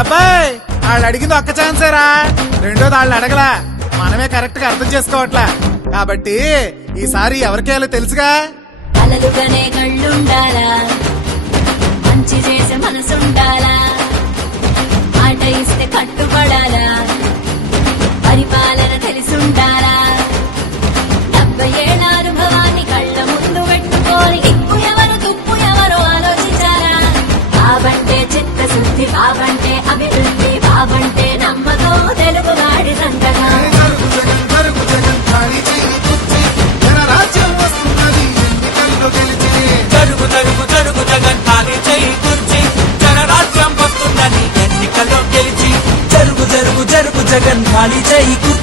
అబ్బాయి వాళ్ళు అడిగింది ఒక్క ఛాన్సేరా, రెండోది వాళ్ళు అడగలా, మనమే కరెక్ట్ గా అర్థం చేసుకోవట్లా. కాబట్టి ఈసారి ఎవరికేయాలో తెలుసుగా. అలలుగానే కళ్ళుండాలా, మంచి చేసే మనసుండాలా, మాట ఇస్తే కట్టుబడాలా, పరిపాలన తెలిసుండాలా, 70 ఏళ్ల అనుభవాన్ని కళ్ళ ముందు పెట్టుకోని దిక్కు ఎవరు తుప్పు ఎవరు ఆలోచించారా. బాబంటే చిత్తశుద్ధి, బాబంటే అభివృద్ధి, బాబంటే నమ్మకం తెలుగువాడి సంతకం. జరుగు జరుగు జరుగు జగన్ ఖాళీ చేయి కుర్చీ, జనరాజ్యం వస్తుందని ఎన్నికల్లో గెలిచి. జరుగు జరుగు జరుగు జగన్ ఖాళీ చేయి కుర్చీ.